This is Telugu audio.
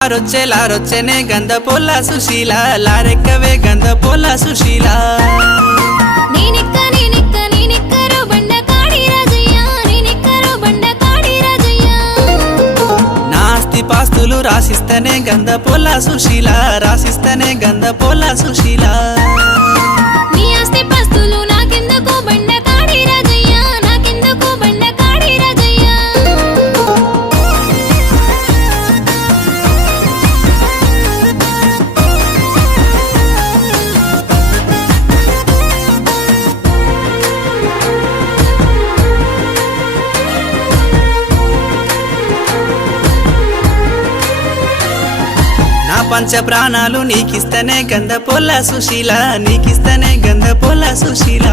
లారొచ్చేనే గంధ పొల్ల సుశీల లారెక్కవే గంధ పొల్ల సుశీల నాస్తి పాస్తులు రాసిస్తనే గంధ పొల్ల సుశీల రాసిస్తనే గంధ పొల్ల సుశీల పంచ ప్రాణాలు నీకిస్తనే గంధ పొల్ల సుశీల నీకిస్తనే గంధ పొల్ల సుశీల